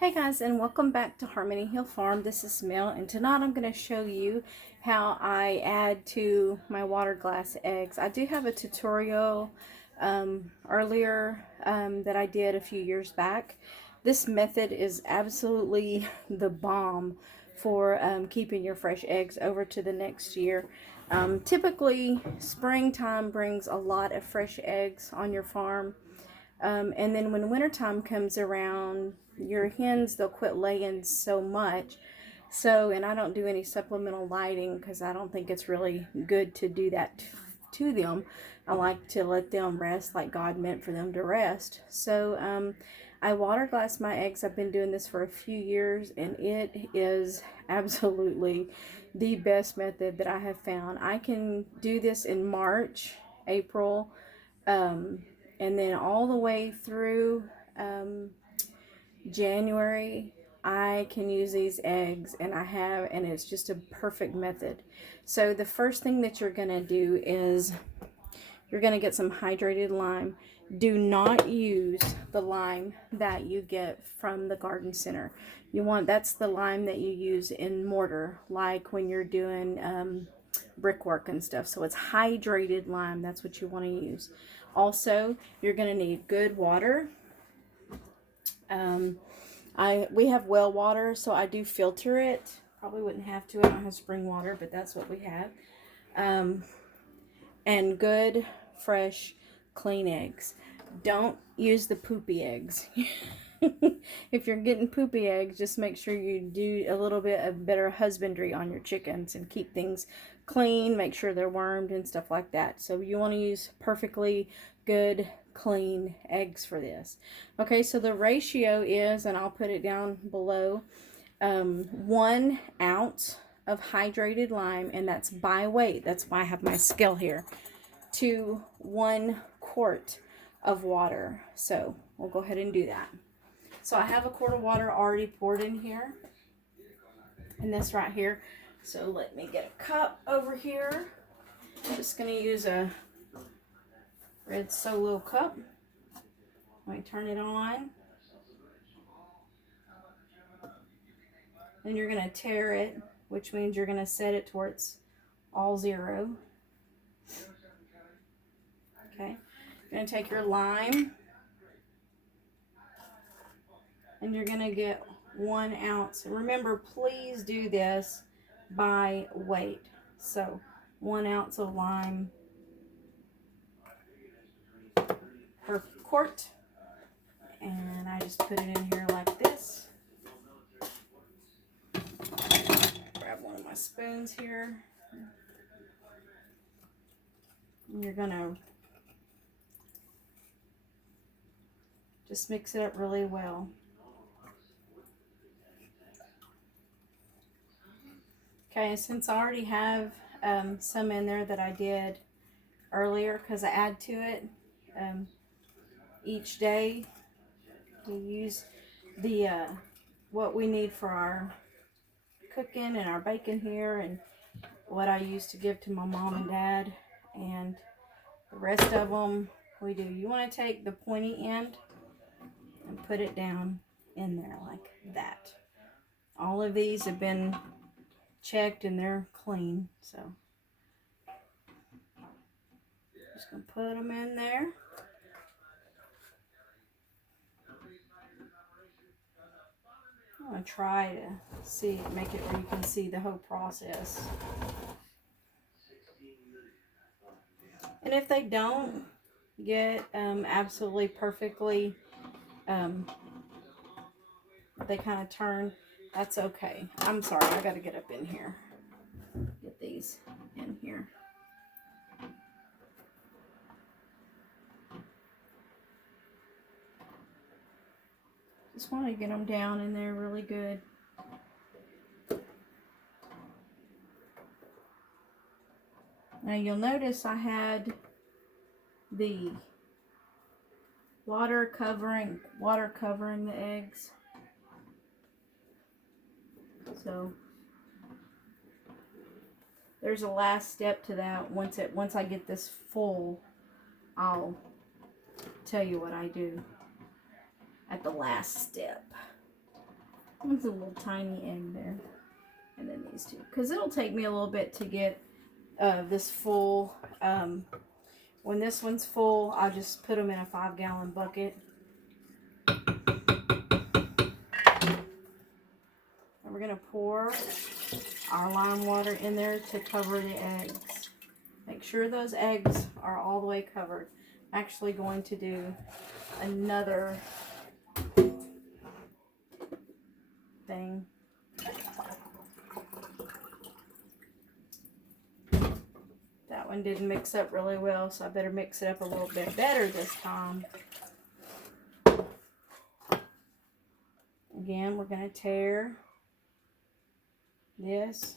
Hey guys, and welcome back to Harmony Hill Farm. This is Mel, and tonight I'm going to show you how I add to my water glass eggs. I do have a tutorial earlier that I did a few years back. This method is absolutely the bomb for keeping your fresh eggs over to the next year. Typically, springtime brings a lot of fresh eggs on your farm. And then when wintertime comes around, your hens, they'll quit laying so much. So, and I don't do any supplemental lighting because I don't think it's really good to do that to them. I like to let them rest like God meant for them to rest. So, I water glass my eggs. I've been doing this for a few years, and it is absolutely the best method that I have found. I can do this in March, April, and then all the way through January. I can use these eggs, and it's just a perfect method. So the first thing that you're going to do is you're going to get some hydrated lime. Do not use the lime that you get from the garden center. That's the lime that you use in mortar, like when you're doing brickwork and stuff. So it's hydrated lime. That's what you want to use. Also, you're going to need good water. We have well water, so I do filter it. Probably wouldn't have to. I don't have spring water, but that's what we have. And good, fresh, clean eggs. Don't use the poopy eggs. If you're getting poopy eggs, just make sure you do a little bit of better husbandry on your chickens and keep things clean, make sure they're wormed and stuff like that. So you want to use perfectly good, clean eggs for this. Okay, so the ratio is, and I'll put it down below, 1 ounce of hydrated lime, and that's by weight. That's why I have my scale here, to 1 quart of water. So we'll go ahead and do that. So I have a quart of water already poured in here, and this right here. So let me get a cup over here. I'm just going to use a red Solo cup. Let me turn it on. Then you're going to tare it, which means you're going to set it towards all zero. Okay. You're going to take your lime, and you're going to get 1 ounce. Remember, please do this by weight. So 1 ounce of lime per quart. And I just put it in here like this. Grab one of my spoons here. And you're going to just mix it up really well. Okay, and since I already have some in there that I did earlier, because I add to it each day, we use the what we need for our cooking and our bacon here, and what I used to give to my mom and dad, and the rest of them we do. You want to take the pointy end and put it down in there like that. All of these have been checked and they're clean, so just gonna put them in there. I'm gonna try to make it where you can see the whole process. And if they don't get absolutely perfectly, they kind of turn, that's okay. I'm sorry, I gotta get up in here. Get these in here. Just want to get them down in there really good. Now you'll notice I had the water covering the eggs. So there's a last step to that. Once I get this full, I'll tell you what I do at the last step. There's a little tiny egg there. And then these two. Because it'll take me a little bit to get this full. When this one's full, I'll just put them in a 5-gallon bucket. And we're going to pour our lime water in there to cover the eggs. Make sure those eggs are all the way covered. I'm actually going to do another thing. That one didn't mix up really well, so I better mix it up a little bit better this time. Again, we're going to tear this.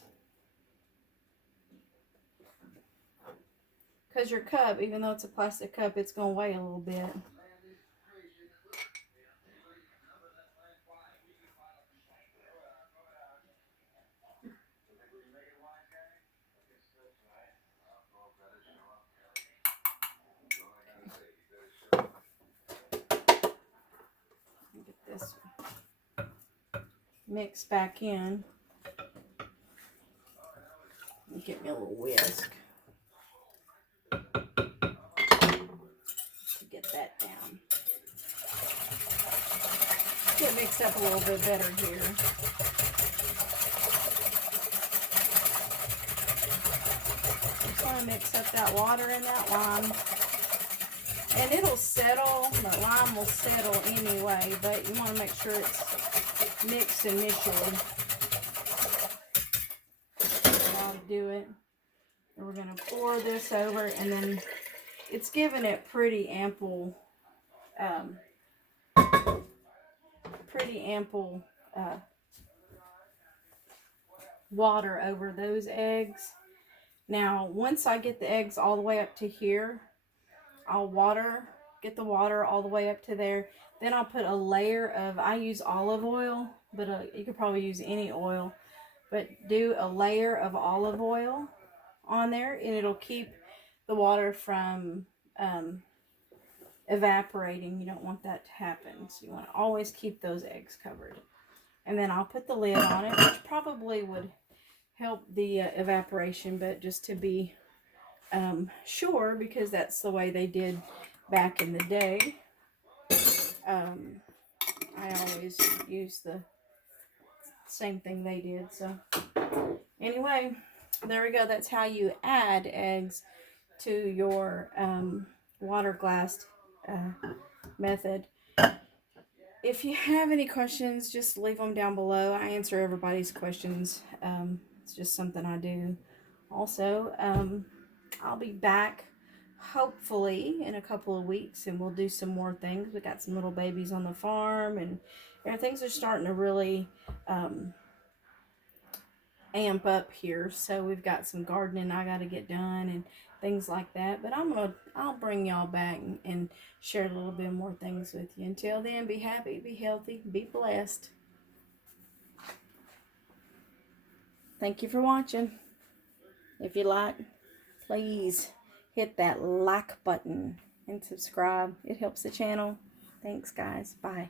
Because your cup, even though it's a plastic cup, it's going to weigh a little bit. Get this mix back in. Get me a little whisk to get that down. Get mixed up a little bit better here. Just want to mix up that water and that lime. And it'll settle, the lime will settle anyway, but you want to make sure it's mixed initially. I'll do it. And we're going to pour this over, and then it's giving it pretty ample water over those eggs. Now, once I get the eggs all the way up to here, I'll get the water all the way up to there. Then I'll put a layer of, I use olive oil, but you could probably use any oil. But do a layer of olive oil on there, and it'll keep the water from evaporating. You don't want that to happen. So you want to always keep those eggs covered. And then I'll put the lid on it, which probably would help the evaporation, but just to be sure, because that's the way they did back in the day. I always use the same thing they did. So anyway, there we go. That's how you add eggs to your water glass method. If you have any questions, just leave them down below. I answer everybody's questions. It's just something I do. Also, I'll be back hopefully in a couple of weeks, and we'll do some more things. We got some little babies on the farm, and things are starting to really amp up here. So we've got some gardening I got to get done and things like that. But I'll bring y'all back and share a little bit more things with you. Until then, be happy, be healthy, be blessed. Thank you for watching. If you like, please hit that like button and subscribe. It helps the channel. Thanks, guys. Bye.